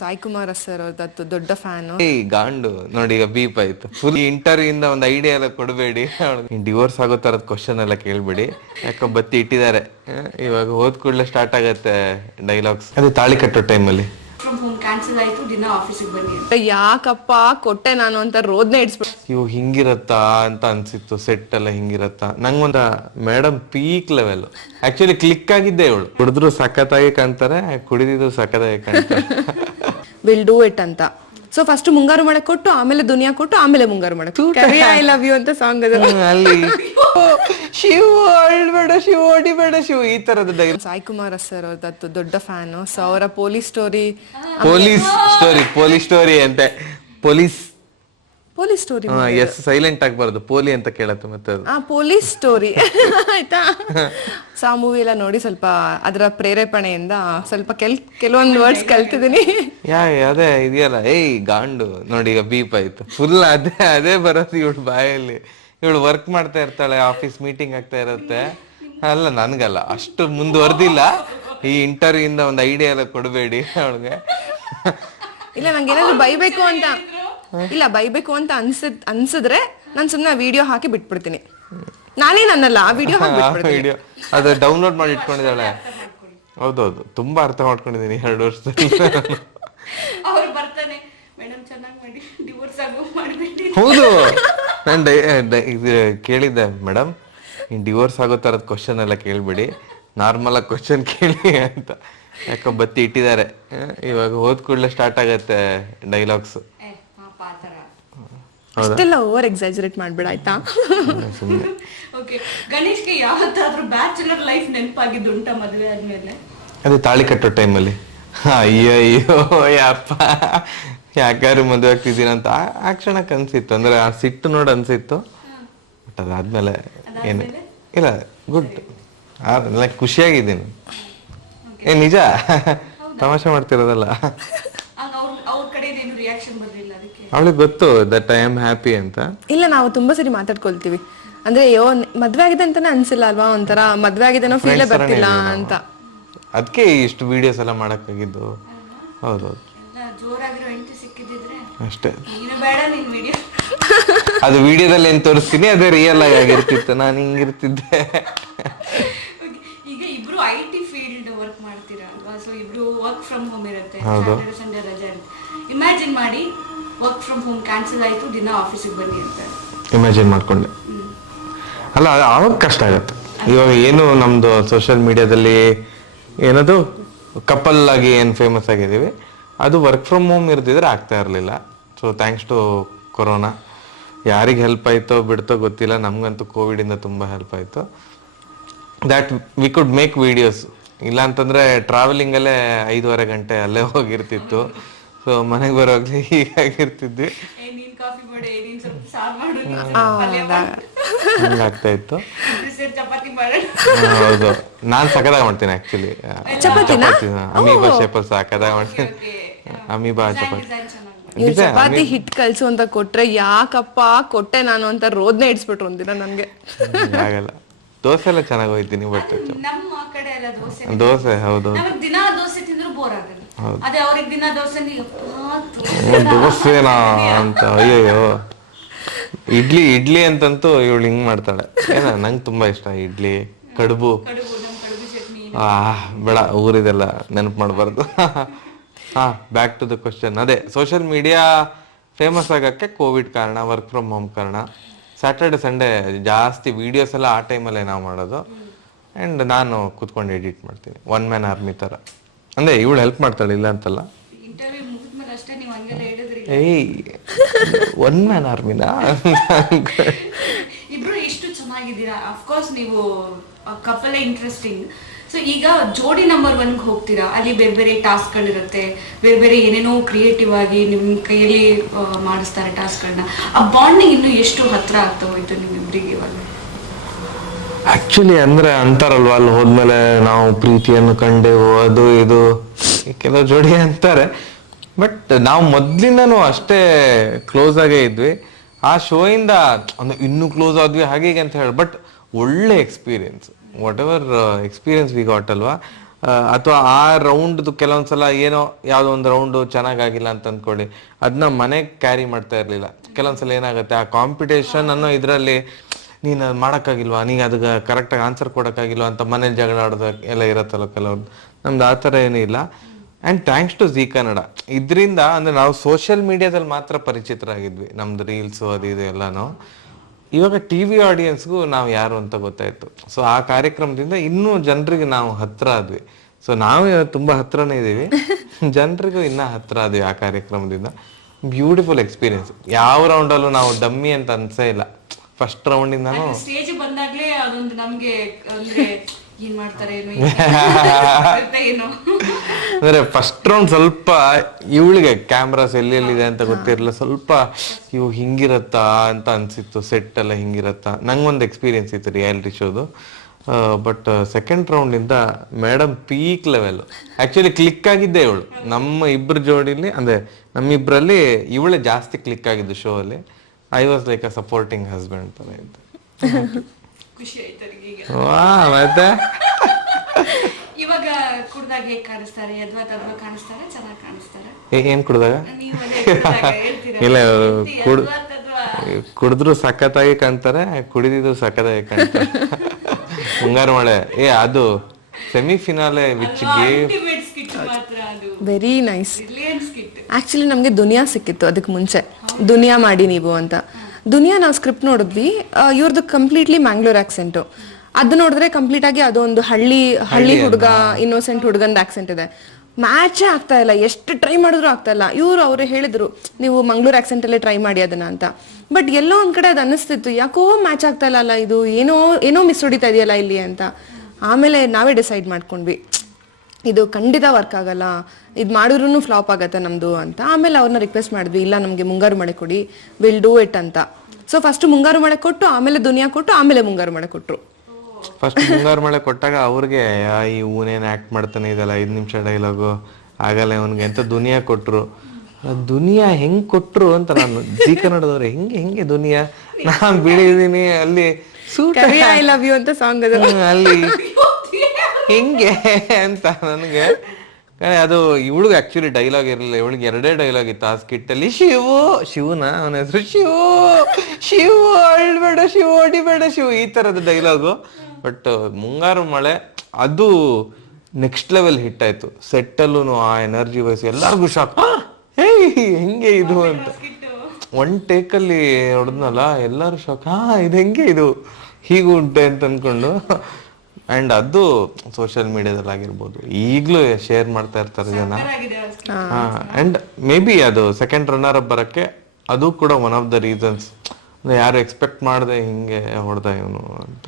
Sai Kumar sir ಅವ್ರದ್ದು ದೊಡ್ಡ fan. ಏಯ್ ಗಾಂಡು ನೋಡಿ, ಈಗ ಬೀಪ್ ಆಯ್ತು ಫುಲ್. ಇಂಟರ್ವ್ಯೂ ಇಂದ ಒಂದು ಐಡಿಯಾ ಎಲ್ಲ ಕೊಡಬೇಡಿ, ಡಿವೋರ್ಸ್ ಆಗೋ ತರದ್ ಕ್ವಶನ್ ಎಲ್ಲ ಕೇಳ್ಬೇಡಿ. ಯಾಕೋ ಬತ್ತಿ ಇಟ್ಟಿದ್ದಾರೆ, ಇವಾಗ ಹೋದ್ ಕೂಡಲೇ ಸ್ಟಾರ್ಟ್ ಆಗತ್ತೆ ಡೈಲಾಗ್ಸ್. ಅದೇ ತಾಳಿ ಕಟ್ಟೋ ಟೈಮಲ್ಲಿ ಕ್ಯಾನ್ಸಲ್ ಆಯ್ತು, ದಿನ ಆಫೀಸಿಗೆ ಬನ್ನಿ. ಯಾಕಪ್ಪ ಕೊಟ್ಟೆ ನಾನು ಅಂತ ರೋದ್ನೆ ಇಡ್ಸ್ಬಿಟ್ಟು ಇವ್ ಹಿಂಗಿರತ್ತಾ ಅಂತ ಅನ್ಸಿತ್ತು. ಸೆಟ್ ಎಲ್ಲ ಹಿಂಗಿರತ್ತಾ. ನಂಗೊಂದ madam peak level. Actually click ಆಗಿದ್ದೆ ಇವಳು. ಕುಡಿದ್ರು ಸಖತ್ತಾಗಿ ಕಾಣ್ತಾರೆ, ಕುಡಿದಿದ್ರು ಸಖತ್ತಾಗಿ ಕಾಣ್ತಾರೆ. ವಿಲ್ ಡೂ ಇಟ್ ಅಂತ. ಸೊ ಫಸ್ಟ್ ಮುಂಗಾರು ಮಾಡಕ್ ಕೊಟ್ಟು, ಆಮೇಲೆ ದುನಿಯಾ ಕೊಟ್ಟು, ಆಮೇಲೆ ಮುಂಗಾರು ಮಾಡಕ್ ಐ ಲವ್ ಯು ಅಂತ ಸಾಂಗ್ ಅದ ಅಲ್ಲಿ. ಶಿವ ಅಳ್ಬೇಡ, ಶಿವ ಹೊಡಿಬೇಡ, ಶಿವ, ಈ ತರದ ಡೈಲಾಗ್. ಸಾಯಿ ಕುಮಾರ್ ಸರ್ ಅವ್ರದ್ದು ದೊಡ್ಡ ಫ್ಯಾನು. ಸೊ ಅವರ ಪೊಲೀಸ್ ಸ್ಟೋರಿ ಅಂತೆ. ಪೊಲೀಸ್ ಸ್ಟೋರಿ ಎಸ್ ಸೈಲೆಂಟ್ ಆಗ್ಬಾರ್ದು, ಪೋಲಿ ಅಂತ ಕೇಳತ್ತೆ ಮತ್ತೆ ಅದು. ಪೊಲೀಸ್ ಸ್ಟೋರಿ ಆಯ್ತಾ. ಸೊ ಆ ಮೂವಿ ಎಲ್ಲ ನೋಡಿ ಸ್ವಲ್ಪ ಅದರ ಪ್ರೇರೇಪಣೆಯಿಂದ ಸ್ವಲ್ಪ ಕೆಲವೊಂದು ವರ್ಡ್ಸ್ ಕಲ್ತಿದ್ದೀನಿ. ಅದೇ ಇದೆಯಲ್ಲ, ಏಯ್ ಗಾಂಡು ನೋಡಿ, ಈಗ ಬೀಪ್ ಆಯ್ತು ಫುಲ್. ಅದೇ ಬರೋದು ಇವಳು ಬಾಯಲ್ಲಿ. ಇವಳು ವರ್ಕ್ ಮಾಡ್ತಾ ಇರ್ತಾಳೆ, ಆಫೀಸ್ ಮೀಟಿಂಗ್ ಆಗ್ತಾ ಇರುತ್ತೆ. ಅಲ್ಲ, ನನ್ಗಲ್ಲ, ಅಷ್ಟು ಮುಂದುವರೆದಿಲ್ಲ. ಈ ಇಂಟರ್ವ್ಯೂ ಇಂದ ಒಂದು ಐಡಿಯಾ ಎಲ್ಲ ಕೊಡಬೇಡಿ ಅವಳಿಗೆ. ಇಲ್ಲ, ನಂಗೆ ಏನಾದ್ರು ಬೈಬೇಕು ಅಂತ ಅನ್ಸಿದ್ರೆ ನಾನು ಸುಮ್ಮನೆ ವಿಡಿಯೋ ಹಾಕಿ ಬಿಟ್ಬಿಡ್ತೀನಿ. ನಾನೇ ನನ್ನಲ್ಲ, ಆ ವಿಡಿಯೋ ವಿಡಿಯೋ ಅದು ಡೌನ್ಲೋಡ್ ಮಾಡಿ ಇಟ್ಕೊಂಡಿದ್ದಾಳೆ. ಹೌದೌದು, ತುಂಬಾ ಅರ್ಥ ಮಾಡ್ಕೊಂಡಿದ್ದೀನಿ 2 ವರ್ಷದಲ್ಲಿ. ಹೌದು, ನಾನು ಕೇಳಿದ್ದೆ, ಮೇಡಮ್ ಡಿವೋರ್ಸ್ ಆಗೋ ತರದ್ ಕ್ವಶನ್ ಎಲ್ಲ ಕೇಳ್ಬೇಡಿ, ನಾರ್ಮಲ್ ಆಗಿ ಕ್ವಶನ್ ಕೇಳಿ ಅಂತ. ಯಾಕೋ ಬತ್ತಿ ಇಟ್ಟಿದ್ದಾರೆ, ಇವಾಗ ಹೋದ್ ಕೂಡಲೇ ಸ್ಟಾರ್ಟ್ ಆಗತ್ತೆ ಡೈಲಾಗ್ಸ್. ಅಷ್ಟೆಲ್ಲ ಓವರ್ ಎಕ್ಸಾಜರೇಟ್ ಮಾಡ್ಬೇಡ ಆಯ್ತಾ. ಓಕೆ, ಗಣೇಶ್ಗೆ ಯಾವತ್ತಾದ್ರೂ ಬ್ಯಾಚುಲರ್ ಲೈಫ್ ನೆನಪಾಗಿದ್ದು ಉಂಟಾ ಮದುವೆ ಆದ್ಮೇಲೆ? ಅದೇ ತಾಳಿ ಕಟ್ಟೋ ಟೈಮಲ್ಲಿ. ಅಯ್ಯೋ ಯಪ್ಪ, ಯಾಕಾರು ಮದುವೆ ಆಗ್ತಿದ್ದೀನ ಅಂತ ಆ ಕ್ಷಣಕ್ಕೆ ಅನ್ಸಿತ್ತು. ಅಂದ್ರೆ ಆ ಸಿಟ್ಟು ನೋಡಿ ಅನ್ಸಿತ್ತು. ಬಟ್ ಅದಾದ್ಮೇಲೆ ಏನು ಇಲ್ಲ, ಗುಡ್, ಖುಷಿಯಾಗಿದ್ದೀನಿ. ನಿಜ, ತಮಾಷೆ ಮಾಡ್ತಿರೋದಲ್ಲ. ಅವಳಿಗೆ ಗೊತ್ತು ದಟ್ ಐ ಆಮ್ ಹ್ಯಾಪಿ ಅಂತ. ಇಲ್ಲ, ನಾವು ತುಂಬಾ ಸರಿ ಮಾತಾಡ್ಕೊಳ್ತೀವಿ. ಅಂದ್ರೆ ಅಯ್ಯೋ ಮದ್ವೆ ಆಗಿದೆ ಅಂತಾನೆ ಅನ್ಸಿಲ್ಲ ಅಲ್ವಾ, ಒಂಥರ ಮದ್ವೆ ಆಗಿದೇನೋ ಫೀಲೇ ಬರ್ತಿಲ್ಲ ಅಂತ. ಅದಕ್ಕೆ ಇಷ್ಟು ವಿಡಿಯೋಸ್ ಎಲ್ಲ ಮಾಡಕ್ಕಾಗಿದ್ದು. ಹೌದೌದು, ಅಷ್ಟೇ. ಅದು ವಿಡಿಯೋದಲ್ಲಿ ಏನ್ ತೋರಿಸ್ತೀನಿ ಅದೇ ರಿಯಲ್ ಆಗಿರ್ತಿತ್ತು. ನಾನು ಹಿಂಗಿರ್ತಿದ್ದೆ. ಈಗ ಇಬ್ರು ಐಟಿ ಫೀಲ್ಡ್ ವರ್ಕ್ ಮಾಡ್ತೀರಾ ಅಲ್ವಾ, ಸೊ ಇಬ್ರು ವರ್ಕ್ ಫ್ರಮ್ ಹೋಮ್ ಇರುತ್ತೆ, ಸಂಡೇ ರಜೆ. ಇಮ್ಯಾಜಿನ್ ಮಾಡಿ, ವರ್ಕ್ ಫ್ರಮ್ ಹೋಮ್ ಕ್ಯಾನ್ಸಲ್ ಆಯ್ತು, ದಿನ ಆಫೀಸಿಗೆ ಬನ್ನಿ ಅಂತ ಇಮ್ಯಾಜಿನ್ ಮಾಡ್ಕೊಂಡೆ. ಅಲ್ಲ, ಆವಾಗ ಕಷ್ಟ ಆಗತ್ತೆ. ಇವಾಗ ಏನು ನಮ್ದು ಸೋಷಿಯಲ್ ಮೀಡಿಯಾದಲ್ಲಿ ಏನದು ಕಪಲ್ ಆಗಿ ಏನು ಫೇಮಸ್ ಆಗಿದ್ದೀವಿ, ಅದು ವರ್ಕ್ ಫ್ರಮ್ ಹೋಮ್ ಇರ್ತಿದ್ರೆ ಆಗ್ತಾ ಇರಲಿಲ್ಲ. So thanks to Corona. ಯಾರಿಗೆ ಹೆಲ್ಪ್ ಆಯ್ತೋ ಬಿಡ್ತೋ ಗೊತ್ತಿಲ್ಲ, ನಮ್ಗಂತೂ ಕೋವಿಡ್ ಇಂದ ತುಂಬಾ ಹೆಲ್ಪ್ ಆಯ್ತು. That we could make videos. ಇಲ್ಲ ಅಂತಂದ್ರೆ ಟ್ರಾವೆಲಿಂಗ್ ಅಲ್ಲೇ 5.5 ಗಂಟೆ ಅಲ್ಲೇ ಹೋಗಿರ್ತಿತ್ತು. ಸೊ ಮನೆಗೆ ಬರೋಗ್ಲಿ ಹೀಗಾಗಿರ್ತಿದ್ವಿ. ಹಂಗಾಗ್ತಾ ಇತ್ತು. ಹೌದು, ನಾನ್ ಸಕದಾಗ ಮಾಡ್ತೀನಿ ಆಕ್ಚುಲಿ. ಅಮೀಬಾ ಶೇಪಲ್ ಸಾಕದಾಗ ಮಾಡ್ತೀನಿ. ಅಮೀಬಾ ಚಪಾತಿ ಹಿಟ್ ಕಲ್ಸು ಅಂತ ಕೊಟ್ರೆ, ಯಾಕಪ್ಪ ಕೊಟ್ಟೆ ನಾನು ಅಂತ ರೋದ್ನೆ ಇಡ್ಸ್ಬಿಟ್ರು ಒಂದಿನ ನನ್ಗೆ. ಆಗಲ್ಲ, ದೋಸೆ ಎಲ್ಲ ಚೆನ್ನಾಗಿ ಹೋಯ್ತೀನಿ. ಬಟ್ ನಮ್ಮ ಕಡೆ ಎಲ್ಲ ದೋಸೆ ಹೌದು, ದಿನ ದೋಸೆ ತಿಂದ್ರು ಬೋರ್ ಆಗಲ್ಲ. ಅದೇ ಅವ್ರಿಗೆ ದಿನ ದೋಸೆನಾ ಅಂತ. ಅಯ್ಯೋ, ಇಡ್ಲಿ ಅಂತಂತೂ ಇವಳು ಹಿಂಗ್ ಮಾಡ್ತಾಳೆ. ನಂಗೆ ತುಂಬಾ ಇಷ್ಟ ಇಡ್ಲಿ, ಕಡುಬು. ಬೇಡ, ಊರಿದೆಲ್ಲ ನೆನಪು ಮಾಡಬಾರ್ದು. Back to the question. ಅದೇ ಸೋಷಿಯಲ್ ಮೀಡಿಯಾ ಫೇಮಸ್ ಆಗಕ್ಕೆ ಕೋವಿಡ್ ಕಾರಣ, ವರ್ಕ್ ಫ್ರಮ್ ಹೋಮ್ ಕಾರಣ. ಸ್ಯಾಟರ್ಡೆ ಸಂಡೇ ಜಾಸ್ತಿ ವಿಡಿಯೋಸ್ ಎಲ್ಲ ಆ ಟೈಮಲ್ಲೇ ನಾವು ಮಾಡೋದು. ಆ್ಯಂಡ್ ನಾನು ಕೂತ್ಕೊಂಡು ಎಡಿಟ್ ಮಾಡ್ತೀನಿ, 1 man ಆರ್ಮಿ ಥರ. ಅಂದರೆ ಇವಳು ಹೆಲ್ಪ್ ಮಾಡ್ತಾಳೆ, ಇಲ್ಲ ಅಂತಲ್ಲ. ಏಯ್ 1 man ಆರ್ಮಿನಾ? ಇಬ್ರು ಎಷ್ಟು ಚೆನ್ನಾಗಿದ್ದೀರಾ. ಅಫ್ಕೋರ್ಸ್ ನೀವು ಕಪಲ್ ಇಂಟ್ರೆಸ್ಟಿಂಗ್. ಸೊ ಈಗ ಜೋಡಿ ನಂಬರ್ 1 ಹೋಗ್ತೀರಾ, ಅಲ್ಲಿ ಬೇರೆ ಬೇರೆ ಟಾಸ್ಕ್ಗಳಿರುತ್ತೆ, ಬೇರೆ ಬೇರೆ ಏನೇನೋ ಕ್ರಿಯೇಟಿವ್ ಆಗಿ ನಿಮ್ಮ ಕೈಯಲ್ಲಿ ಮಾಡಿಸ್ತಾರೆ ಟಾಸ್ಕ್ಗಳನ್ನ. ಆ ಬಾಂಡಿಂಗ್ ಇನ್ನು ಎಷ್ಟು ಹತ್ರ ಆಗ್ತಾ ಹೋಯ್ತು ನಿಮ್ಮಿಬ್ಬರಿಗೆ ಇವಾಗ? ಆಕ್ಚುಲಿ ಅಂದ್ರೆ ಅಂತಾರಲ್ವಾ, ಅಲ್ಲಿ ಹೋದ್ಮೇಲೆ ನಾವು ಪ್ರೀತಿಯನ್ನು ಕಂಡೆವು, ಅದು ಇದು ಕೆಲವು ಜೋಡಿ ಅಂತಾರೆ. ಬಟ್ ನಾವು ಮೊದ್ಲಿಂದನೂ ಅಷ್ಟೇ ಕ್ಲೋಸ್ ಆಗೇ ಇದ್ವಿ. ಆ ಶೋ ಇಂದ ಒಂದು ಇನ್ನೂ ಕ್ಲೋಸ್ ಆದ್ವಿ ಹಾಗೆ ಅಂತ ಹೇಳಿ. ಬಟ್ ಒಳ್ಳೆ experience, what ever experience we got ಅಲ್ವಾ, ಅಥವಾ ಆ ರೌಂಡ್ದು ಕೆಲವೊಂದ್ಸಲ ಏನೋ ಯಾವುದೋ ಒಂದು ರೌಂಡು ಚೆನ್ನಾಗಾಗಿಲ್ಲ ಅಂತ ಅಂದ್ಕೊಳ್ಳಿ, ಅದನ್ನ ಮನೆಗೆ ಕ್ಯಾರಿ ಮಾಡ್ತಾ ಇರಲಿಲ್ಲ. ಕೆಲವೊಂದ್ಸಲ ಏನಾಗುತ್ತೆ, ಆ ಕಾಂಪಿಟೇಷನ್ ಅನ್ನೋ ಇದರಲ್ಲಿ ನೀನು ಅದು ಮಾಡೋಕ್ಕಾಗಿಲ್ವಾ, ನೀನು ಅದಕ್ಕೆ ಕರೆಕ್ಟಾಗಿ ಆನ್ಸರ್ ಕೊಡೋಕ್ಕಾಗಿಲ್ವಾ ಅಂತ ಮನೇಲಿ ಜಗಳ ಆಡೋದು ಎಲ್ಲ ಇರತ್ತಲ್ಲ ಕೆಲವ್ರದ್ದು. ನಮ್ದು ಆ ಥರ ಏನೂ ಇಲ್ಲ. And thanks to Zee Kannada, ಇದರಿಂದ ಅಂದರೆ ನಾವು ಸೋಷಿಯಲ್ ಮೀಡಿಯಾದಲ್ಲಿ ಮಾತ್ರ ಪರಿಚಿತರಾಗಿದ್ವಿ, ನಮ್ದು ರೀಲ್ಸು ಅದು ಇದು ಎಲ್ಲನೂ. ಇವಾಗ ಟಿ ವಿ ಆಡಿಯನ್ಸ್ಗೂ ನಾವು ಯಾರು ಅಂತ ಗೊತ್ತಾಯ್ತು. ಸೊ ಆ ಕಾರ್ಯಕ್ರಮದಿಂದ ಇನ್ನೂ ಜನರಿಗೆ ನಾವು ಹತ್ರ ಆದ್ವಿ. ಸೊ ನಾವು ತುಂಬಾ ಹತ್ರನೇ ಇದೀವಿ, ಜನರಿಗೂ ಇನ್ನೂ ಹತ್ರ ಆದ್ವಿ ಆ ಕಾರ್ಯಕ್ರಮದಿಂದ. Beautiful experience. ಯಾವ ರೌಂಡಲ್ಲೂ ನಾವು ಡಮ್ಮಿ ಅಂತ ಅನ್ಸೇ ಇಲ್ಲ. ಫಸ್ಟ್ ರೌಂಡಿಂದಾನು ಸ್ಟೇಜ್ ಬಂದಾಗ್ಲೇ ಅದೊಂದು ನಮ್ಗೆ ಅಂದ್ರೆ ಏನ್ ಮಾಡ್ತಾರೆ ಏನೋ ಅಂದ್ರೆ ಫಸ್ಟ್ ರೌಂಡ್ ಸ್ವಲ್ಪ ಇವಳಿಗೆ ಕ್ಯಾಮ್ರಾಸ್ ಎಲ್ಲೆಲ್ಲಿದೆ ಅಂತ ಗೊತ್ತಿರಲಿಲ್ಲ, ಸ್ವಲ್ಪ ಇವು ಹಿಂಗಿರತ್ತಾ ಅಂತ ಅನ್ಸಿತ್ತು, ಸೆಟ್ ಎಲ್ಲ ಹಿಂಗಿರತ್ತಾ. ನಂಗೊಂದು ಎಕ್ಸ್ಪೀರಿಯನ್ಸ್ ಇತ್ತು ರಿಯಾಲಿಟಿ ಶೋದು. ಬಟ್ ಸೆಕೆಂಡ್ ರೌಂಡ್ ಇಂದ madam peak level. Actually click ಆಗಿದ್ದೆ ಇವಳು ನಮ್ಮ ಇಬ್ರು ಜೋಡಿಲಿ, ಅಂದ್ರೆ ನಮ್ಮಿಬ್ರಲ್ಲಿ ಇವಳೇ ಜಾಸ್ತಿ ಕ್ಲಿಕ್ ಆಗಿದ್ದು ಶೋ ಅಲ್ಲಿ. I was like a supporting husband ತರ ಇತ್ತು. ಖುಷಿ ಆಯ್ತು ನನಗೀಗ. ವಾ ಮತ್ತೆ ಇವಾಗ ಕುಡ್ದಾಗ ಹೇಗ್ ಕಾಣಿಸ್ತಾರೆ, ಯದ್ವಾ ತದ್ವಾ ಕಾಣಿಸ್ತಾರೆ, ಚೆನ್ನಾಗಿ ಕಾಣಿಸ್ತಾರೆ? ಏನ್ ಕುಡ್ದಾಗ? ನೀವಲ್ಲೇ ಕುಡ್ದಾಗ ಹೇಳ್ತೀರಾ, ಇಲ್ಲ, ಯದ್ವಾ ತದ್ವಾ. ಕುಡಿದ್ರು ಸಖತ್ತಾಗಿ ಕಾಣ್ತಾರೆ, ಕುಡಿದಿದ್ರು ಸಖತ್ತಾಗಿ ಕಾಣ್ತಾರೆ. ಮುಂಗಾರು ಮಳೆ ಅದು ಸೆಮಿಫಿನಾಲೆ ವಿಚ್ ಗೇವ್ Ultimate skit ಮಾತ್ರ ಅದು. Very nice. Brilliant skit. Actually ನಮಗೆ ದುನಿಯಾ ಸಿಕ್ಕಿತ್ತು ಅದಕ್ಕೆ ಮುಂಚೆ, ದುನಿಯಾ ಮಾಡಿ ನೀವು ಅಂತ. ದುನಿಯಾ ನಾವು ಸ್ಕ್ರಿಪ್ಟ್ ನೋಡಿದ್ವಿ, ಇವ್ರದ್ದು ಕಂಪ್ಲೀಟ್ಲಿ ಮ್ಯಾಂಗ್ಳೂರ್ ಆಕ್ಸೆಂಟು. ಅದು ನೋಡಿದ್ರೆ ಕಂಪ್ಲೀಟ್ ಆಗಿ ಅದೊಂದು ಹಳ್ಳಿ ಹುಡುಗ, ಇನ್ನೋಸೆಂಟ್ ಹುಡುಗಂದ ಆಕ್ಸೆಂಟ್ ಇದೆ. ಮ್ಯಾಚೇ ಆಗ್ತಾ ಇಲ್ಲ, ಎಷ್ಟು ಟ್ರೈ ಮಾಡಿದ್ರು ಆಗ್ತಾ ಇಲ್ಲ. ಅವ್ರು ಹೇಳಿದ್ರು ನೀವು ಮಂಗ್ಳೂರ್ ಆಕ್ಸೆಂಟ್ ಅಲ್ಲೇ ಟ್ರೈ ಮಾಡಿ ಅದನ್ನ ಅಂತ. ಬಟ್ ಎಲ್ಲೋ ಒಂದ್ ಕಡೆ ಅದು ಅನ್ನಿಸ್ತಿತ್ತು, ಯಾಕೋ ಮ್ಯಾಚ್ ಆಗ್ತಾ ಇಲ್ಲ, ಇದು ಏನೋ ಮಿಸ್ ಹೊಡಿತಾ ಇದೆಯಲ್ಲ ಇಲ್ಲಿ ಅಂತ. ಆಮೇಲೆ ನಾವೇ ಡಿಸೈಡ್ ಮಾಡ್ಕೊಂಡ್ವಿ, ಇದು ಖಂಡಿತ ವರ್ಕ್ ಆಗಲ್ಲ, ಇದು ಮಾಡಿದ್ರು ಫ್ಲಾಪ್ ಆಗತ್ತೆ ನಮ್ದು ಅಂತ. ಆಮೇಲೆ ಅವ್ರನ್ನ ರಿಕ್ವೆಸ್ಟ್ ಮಾಡಿದ್ವಿ, ಇಲ್ಲ ನಮ್ಗೆ ಮುಂಗಾರು ಮಳೆ ಕೊಡಿ, ವಿಲ್ ಡೂ ಇಟ್ ಅಂತ. ಸೊ ಫಸ್ಟ್ ಮುಂಗಾರು ಮಳೆ ಕೊಟ್ಟು, ಆಮೇಲೆ ದುನಿಯಾ ಕೊಟ್ಟು, ಆಮೇಲೆ ಮುಂಗಾರು ಮಳೆ ಕೊಟ್ರು. ಫಸ್ಟ್ ಮುಂಗಾರು ಮಳೆ ಕೊಟ್ಟಾಗ ಅವ್ರಿಗೆ ಈ ಊನೇನ್ ಆಕ್ಟ್ ಮಾಡ್ತಾನೆ, ಇದೆಲ್ಲ 5 ನಿಮಿಷ ಡೈಲಾಗು ಆಗಲ್ಲ ಇವನ್ಗೆ ಅಂತ ದುನಿಯಾ ಕೊಟ್ರು. ದುನಿಯಾ ಹೆಂಗ್ ಕೊಟ್ರು ಅಂತ ನಾನು ಜೀ ಕನ್ನಡದವ್ರೆ ಹೆಂಗೆ ದುನಿಯಾ, ನಾನ್ ಬೀಳಿದೀನಿ ಅಲ್ಲಿ ಸೂಟ್ ಐ ಲವ್ ಯು ಅಂತ ಸಾಂಗ್ ಅದು, ಅಲ್ಲಿ ಹೆಂಗೆ ಅಂತ ನನಗೆ. ಅದು ಇವಳಿಗೆ ಆಕ್ಚುಲಿ ಡೈಲಾಗ್ ಇರಲಿಲ್ಲ, ಇವಳಿಗೆ 2 ಡೈಲಾಗ್ ಇತ್ತು ಆ ಸ್ಕಿಟ್ ಅಲ್ಲಿ. ಶಿವನ ಅವನ ಹೆಸರು ಶಿವು ಅಳ್ಬೇಡ ಶಿವು, ಹೊಡಿಬೇಡ ಶಿವು, ಈ ತರದ ಡೈಲಾಗು. ಬಟ್ ಮುಂಗಾರು ಮಳೆ ಅದು ನೆಕ್ಸ್ಟ್ ಲೆವೆಲ್ ಹಿಟ್ ಆಯ್ತು. ಸೆಟ್ಟಲ್ಲೂ ಆ ಎನರ್ಜಿ ವೈಸ್ ಎಲ್ಲರಿಗೂ ಶಾಕ್, ಹೆಂಗೆ ಇದು ಅಂತ. ಒನ್ ಟೇಕಲ್ಲಿ ಹೊಡೆದ್ನಲ್ಲ, ಎಲ್ಲರೂ ಶಾಕ್, ಇದು ಹೆಂಗೆ ಇದು ಹೀಗೂ ಉಂಟೆ ಅಂತ ಅನ್ಕೊಂಡು. ಅಂಡ್ ಅದು ಸೋಷಿಯಲ್ ಮೀಡಿಯಾದಲ್ಲಿ ಆಗಿರ್ಬೋದು, ಈಗಲೂ ಶೇರ್ ಮಾಡ್ತಾ ಇರ್ತಾರೆ ಜನ. ಅಂಡ್ ಮೇ ಬಿ ಅದು ಸೆಕೆಂಡ್ ರನ್ನರ್ ಅಪ್ ಬರಕ್ಕೆ ಅದು ಕೂಡ ಒನ್ ಆಫ್ ದ ರೀಸನ್ಸ್. ಯಾರು ಎಕ್ಸ್ಪೆಕ್ಟ್ ಮಾಡದೆ ಹಿಂಗೆ ಹೊಡೆದ ಇವನು ಅಂತ.